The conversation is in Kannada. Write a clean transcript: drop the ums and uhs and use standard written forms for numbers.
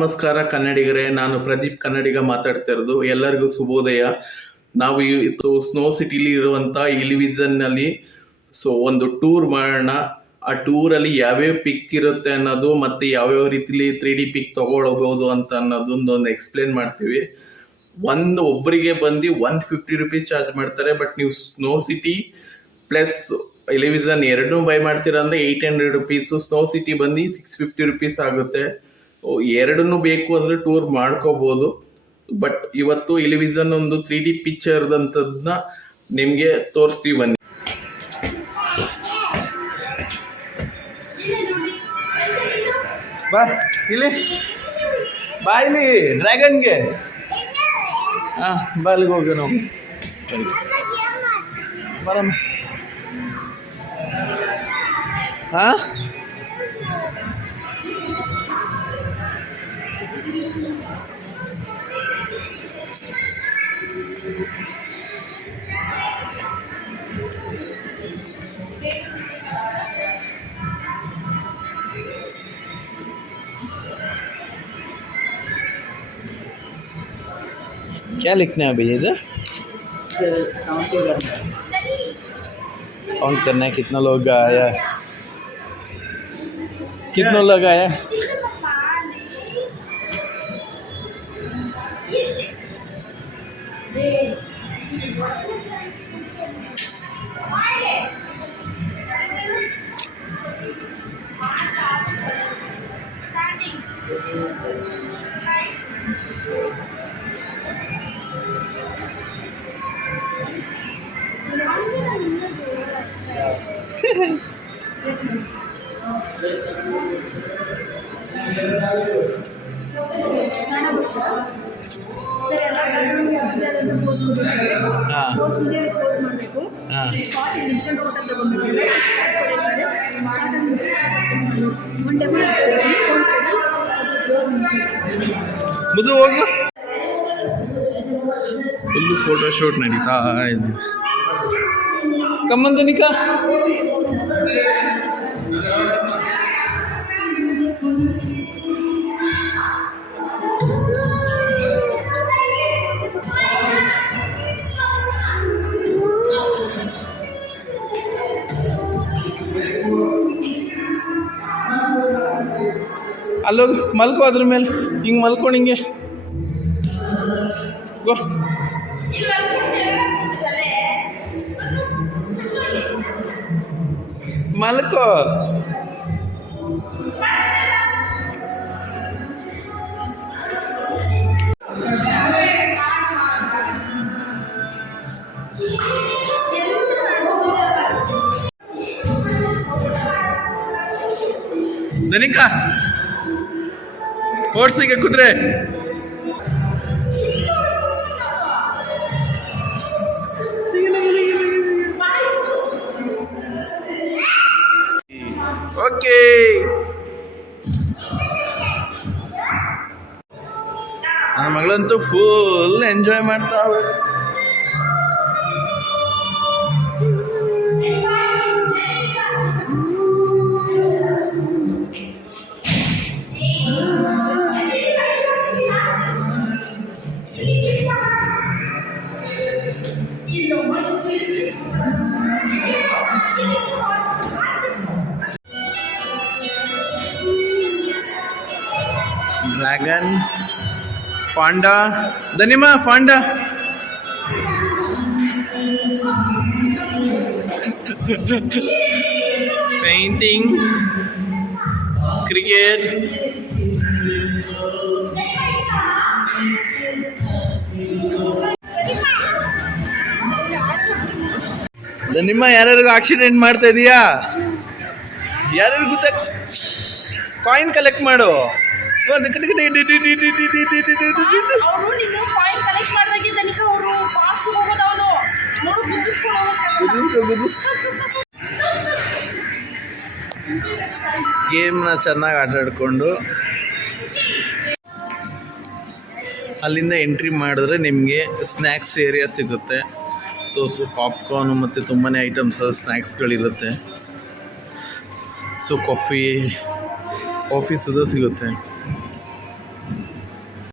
ನಮಸ್ಕಾರ ಕನ್ನಡಿಗರೇ, ನಾನು ಪ್ರದೀಪ್ ಕನ್ನಡಿಗ ಮಾತಾಡ್ತಾ ಇರೋದು. ಎಲ್ಲರಿಗೂ ಶುಭೋದಯ. ನಾವು ಸ್ನೋ ಸಿಟಿಲಿ ಇರುವಂಥ ಇಲಿವಿಷನ್ನಲ್ಲಿ ಒಂದು ಟೂರ್ ಮಾಡೋಣ. ಆ ಟೂರಲ್ಲಿ ಯಾವ್ಯಾವ ಪಿಕ್ ಇರುತ್ತೆ ಅನ್ನೋದು ಮತ್ತು ಯಾವ್ಯಾವ ರೀತಿಲಿ 3D ಪಿಕ್ ತೊಗೊಳ್ಬೋದು ಅಂತ ಅನ್ನೋದೊಂದು ಎಕ್ಸ್ಪ್ಲೇನ್ ಮಾಡ್ತೀವಿ. ಒಬ್ಬರಿಗೆ ಬಂದು 150 ರುಪೀಸ್ ಚಾರ್ಜ್ ಮಾಡ್ತಾರೆ. ಬಟ್ ನೀವು ಸ್ನೋ ಸಿಟಿ ಪ್ಲಸ್ ಇಲಿವಿಷನ್ ಎರಡನ್ನೂ ಬೈ ಮಾಡ್ತೀರಾ ಅಂದರೆ 800 ರುಪೀಸು. ಸ್ನೋ ಸಿಟಿ ಬಂದು 650 ರುಪೀಸ್ ಆಗುತ್ತೆ. ಎರಡನ್ನೂ ಬೇಕು ಅಂದರೆ ಟೂರ್ ಮಾಡ್ಕೋಬೋದು. ಬಟ್ ಇವತ್ತು ಇಲಿವಿಷನ್ ಒಂದು 3D ಪಿಕ್ಚರ್ದಂಥದ್ದನ್ನ ನಿಮಗೆ ತೋರಿಸ್ತೀವಿ ಬನ್ನಿ. ಬಾ ಇಲ್ಲಿ, ಬಾ ಇಲ್ಲಿ ಡ್ರ್ಯಾಗನ್ಗೆ. ಹಾಂ, ಬಾ ಅಲ್ಲಿಗೆ ಹೋಗಿ ನಾವು ಬರಮ್ಮ. ಹಾಂ, क्या लिखना है अभी इधर? काउंट करना है कितना लोग आया, कितना लोग आया. ಮುದು ಹೋಗು. ಫುಲ್ಲು ಫೋಟೋಶೂಟ್ ನಡೀತಾ ಇದೆ. ಕಮ್ಮಂತನಿಕ ಅಲ್ಲೋಗಿ ಮಲ್ಕೋ, ಅದ್ರ ಮೇಲೆ ಹಿಂಗೆ ಮಲ್ಕೊಂಡು ಹಿಂಗೆ ಗೋ. ಮಲ್ಕೋ. ದನಿಕಾ ಓಡ್ಸಿಗೆ ಕುದುರೆ. ಓಕೆ, ನನ್ನ ಮಗಳಂತೂ ಫುಲ್ ಎಂಜಾಯ್ ಮಾಡ್ತಾವೆ. ಡ್ರ್ಯಾಗನ್, ಫಾಂಡಾ, ದನಿಮಾ ಫಾಂಡಾ. ಪೇಂಟಿಂಗ್, ಕ್ರಿಕೆಟ್, ದನಿಮಾ ಯಾರ್ಯಾರಿಗೂ ಆಕ್ಸಿಡೆಂಟ್ ಮಾಡ್ತಾ ಇದೀಯಾ? ಯಾರ್ಯಾರಿಗೂ ಗೊತ್ತ? ಕಾಯಿನ್ ಕಲೆಕ್ಟ್ ಮಾಡು. ಗೇಮ್ನ ಚೆನ್ನಾಗಿ ಆಟ ಆಡ್ಕೊಂಡು ಅಲ್ಲಿಂದ ಎಂಟ್ರಿ ಮಾಡಿದ್ರೆ ನಿಮಗೆ ಸ್ನ್ಯಾಕ್ಸ್ ಏರಿಯಾ ಸಿಗುತ್ತೆ. ಪಾಪ್ಕಾರ್ನು ಮತ್ತು ತುಂಬಾ ಐಟಮ್ಸ್ ಸ್ನ್ಯಾಕ್ಸ್ಗಳಿರುತ್ತೆ. ಕಾಫಿ ಸುಧಾ ಸಿಗುತ್ತೆ.